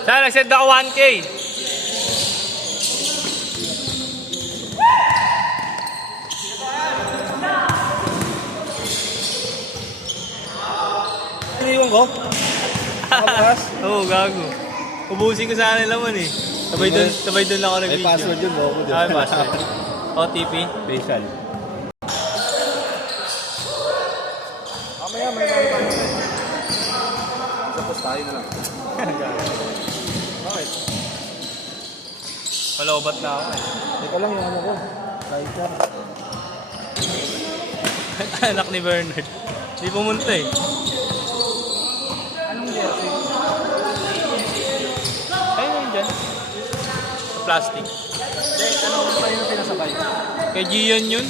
Sana nag-send ako 1K. Iniwan ko? Oo, gago. Ubusin ko sana naman eh. Sabay doon ako nag-video. May password yun, no? May password. OTP. Facial. Mamaya, may mga tapos tayo na lang. Bakit? Palobat na ako eh. Ito lang yung ano ko. Kahit ka. Anak ni Bernard. Hindi pumunta eh. Anong jersey? Ayun yun dyan. Sa plastic. Anong kayo na pinasabay? Kay Gian yun.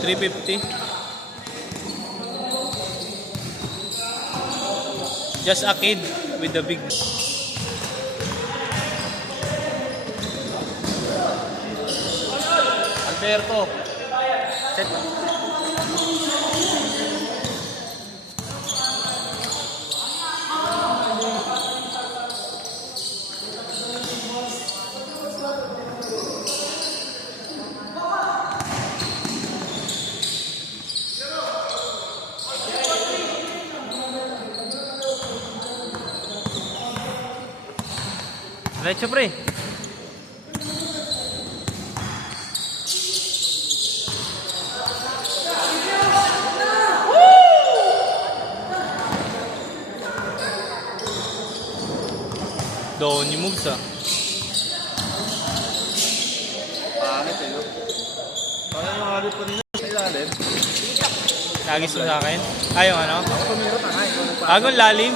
350. Just a kid with the big... Alberto. Set. Diretso pre. Doon yung moves ah. Pangit eh, no? Parang yung alit pa nila sa ilalim. Nagis mo sa akin? Ay, yung ano? Ako tumira pa nga, ikaw nagpapagod. Agong lalim.